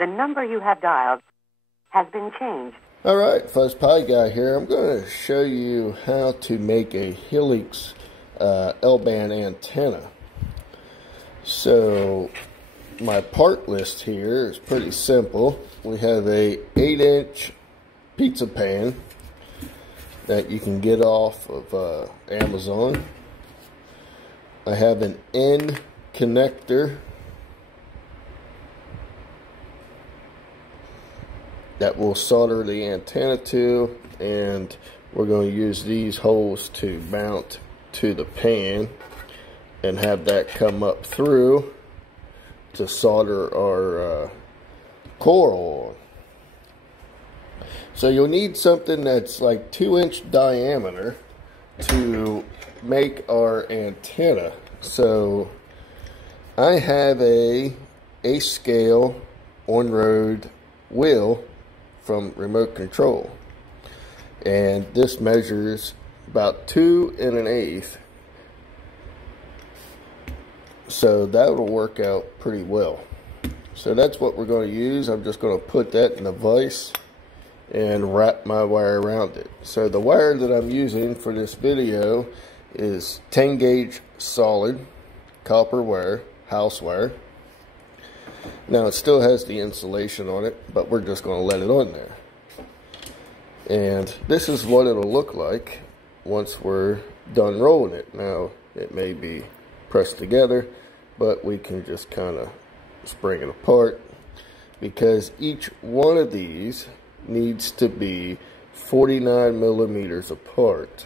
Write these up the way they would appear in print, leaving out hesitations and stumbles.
The number you have dialed has been changed. Alright, Fuzz Pie Guy here. I'm going to show you how to make a Helix L-band antenna. So, my part list here is pretty simple. We have a 8-inch pizza pan that you can get off of Amazon. I have an N connector that will solder the antenna to, and we're going to use these holes to mount to the pan and have that come up through to solder our coil on. So you'll need something that's like 2-inch diameter to make our antenna. So I have a scale on-road wheel from remote control, and this measures about 2 1/8. So that will work out pretty well. So that's what we're going to use. I'm just going to put that in a vise and wrap my wire around it. So the wire that I'm using for this video is 10 gauge solid copper wire, house wire. Now it still has the insulation on it, but we're just going to let it on there. And this is what it'll look like once we're done rolling it. Now it may be pressed together, but we can just kind of spring it apart, because each one of these needs to be 49 millimeters apart.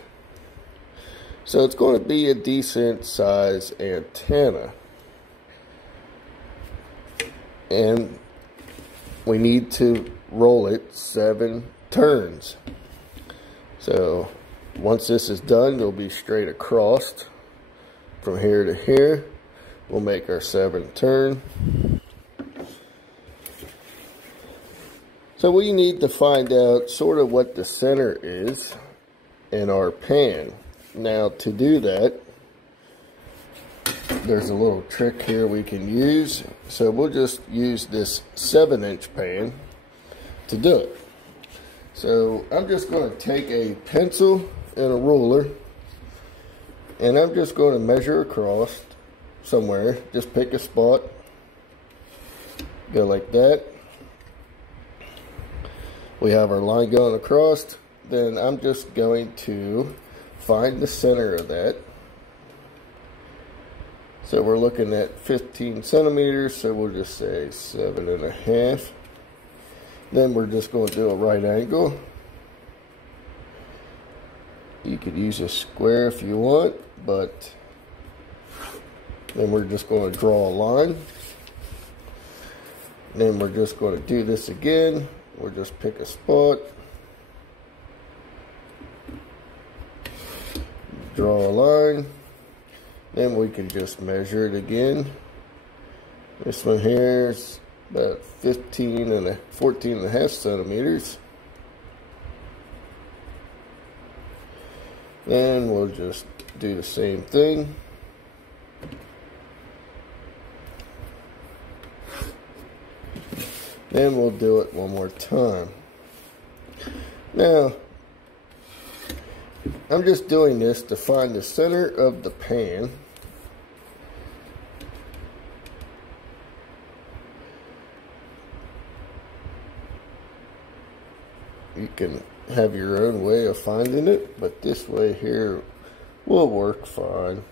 So it's going to be a decent size antenna. And we need to roll it 7 turns. So once this is done, it'll be straight across from here to here. We'll make our 7th turn. So we need to find out sort of what the center is in our pan. Now to do that, there's a little trick here we can use. So we'll just use this 7-inch pan to do it. So I'm just going to take a pencil and a ruler, and I'm just going to measure across somewhere. Just pick a spot, go like that. We have our line going across. Then I'm just going to find the center of that. So we're looking at 15 centimeters, so we'll just say 7.5. Then we're just going to do a right angle. You could use a square if you want, but then we're just going to draw a line. Then we're just going to do this again. We'll just pick a spot, draw a line. Then we can just measure it again. This one here is about 14.5 centimeters. Then we'll just do the same thing. Then we'll do it one more time. Now, I'm just doing this to find the center of the pan. You can have your own way of finding it, but this way here will work fine.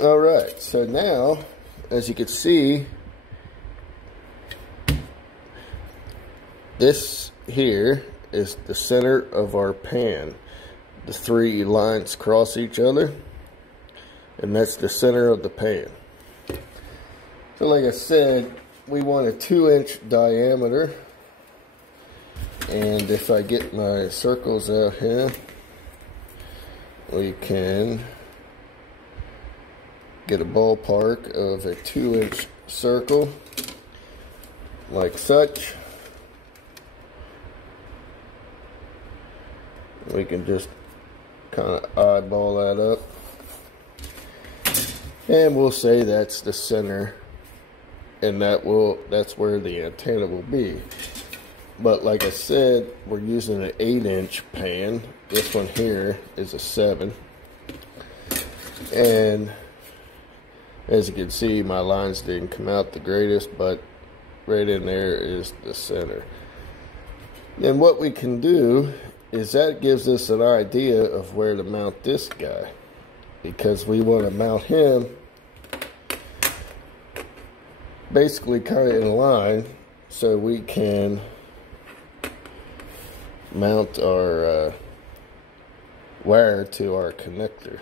Alright, so now, as you can see, this here is the center of our pan. The 3 lines cross each other, and that's the center of the pan. So like I said, we want a 2-inch diameter, and if I get my circles out here, we can get a ballpark of a 2-inch circle like such. We can just kind of eyeball that up, and we'll say that's the center and that's where the antenna will be. But like I said, we're using an 8-inch pan. This one here is a 7. And as you can see, my lines didn't come out the greatest, but right in there is the center. Then what we can do is that gives us an idea of where to mount this guy, because we want to mount him basically kind of in line so we can mount our wire to our connector.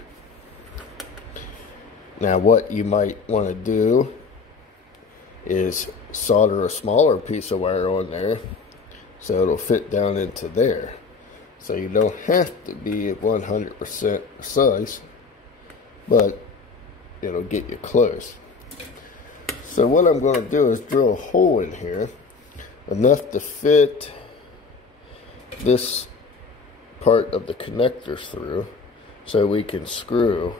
Now what you might want to do is solder a smaller piece of wire on there so it'll fit down into there. So you don't have to be 100% precise, but it'll get you close. So what I'm going to do is drill a hole in here enough to fit this part of the connector through so we can screw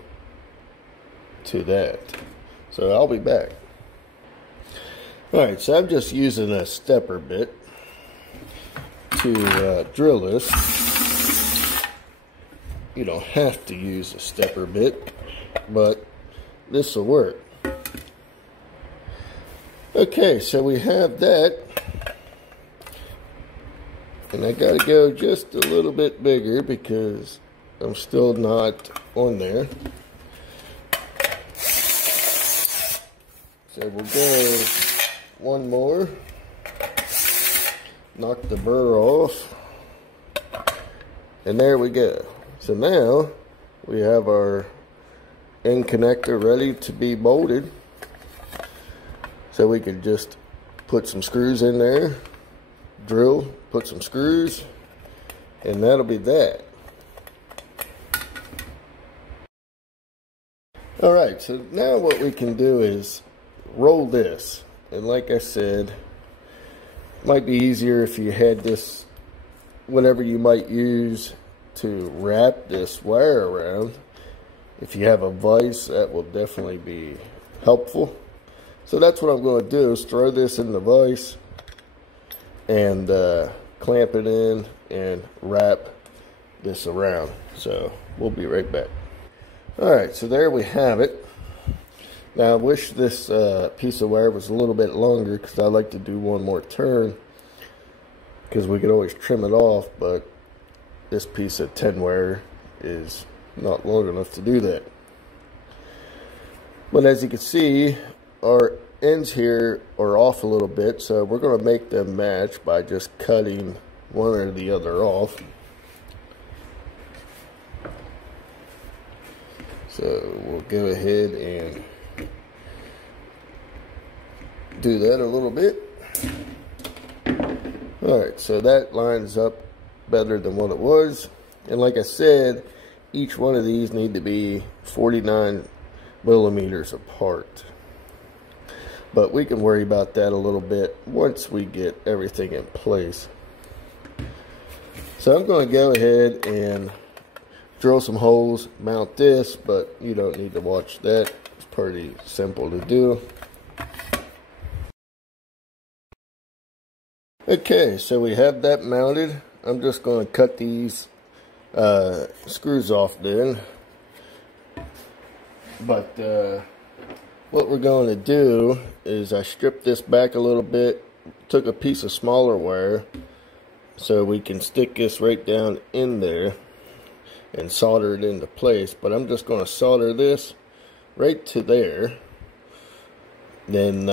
to that. So I'll be back. Alright, so I'm just using a stepper bit to drill this. You don't have to use a stepper bit, but this will work. Okay, so we have that, and I gotta go just a little bit bigger because I'm still not on there. So we'll go one more, knock the burr off, and there we go. So now we have our end connector ready to be bolted. So we can just put some screws in there, drill, put some screws, and that'll be that. Alright, so now what we can do is roll this. And like I said, it might be easier if you had this, whatever you might use to wrap this wire around. If you have a vise, that will definitely be helpful. So that's what I'm going to do, is throw this in the vise and clamp it in and wrap this around. So we'll be right back. Alright, so there we have it. Now I wish this piece of wire was a little bit longer because I like to do one more turn, because we could always trim it off, but this piece of 10 wire is not long enough to do that. But as you can see, our ends here are off a little bit, so we're going to make them match by just cutting one or the other off. So we'll go ahead and do that a little bit. Alright, so that lines up better than what it was. And like I said, each one of these need to be 49 millimeters apart. But we can worry about that a little bit once we get everything in place. So I'm going to go ahead and drill some holes, mount this, but you don't need to watch that. It's pretty simple to do. Okay, so we have that mounted. I'm just going to cut these screws off then. But what we're going to do is I stripped this back a little bit, took a piece of smaller wire so we can stick this right down in there and solder it into place. But I'm just going to solder this right to there. Then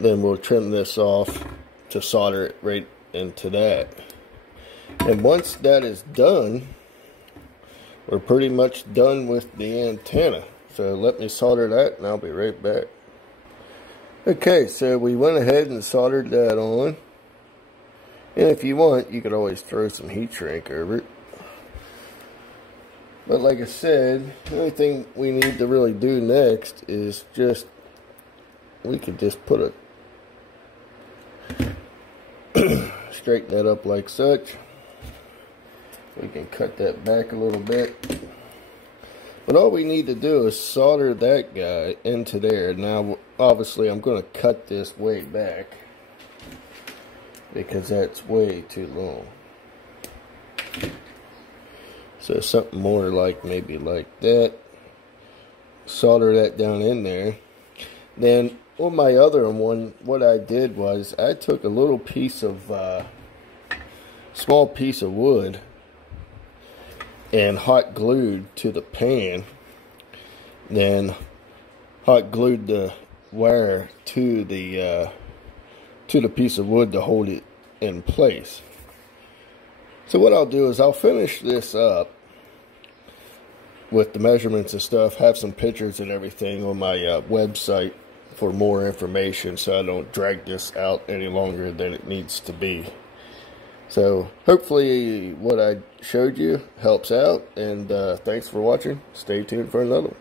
we'll trim this off to solder it right into that. And once that is done, we're pretty much done with the antenna. So let me solder that and I'll be right back. Okay, so we went ahead and soldered that on. And if you want, you could always throw some heat shrink over it. But like I said, the only thing we need to really do next is just, we could just put a straighten that up like such. We can cut that back a little bit. But all we need to do is solder that guy into there. Now, obviously, I'm going to cut this way back because that's way too long. So something more like maybe like that. Solder that down in there. Then on my other one, what I did was I took a little piece of small piece of wood and hot glued to the pan, then hot glued the wire to the piece of wood to hold it in place. So what I'll do is I'll finish this up with the measurements and stuff, have some pictures and everything on my website for more information, so I don't drag this out any longer than it needs to be. So hopefully what I showed you helps out, and thanks for watching. Stay tuned for another one.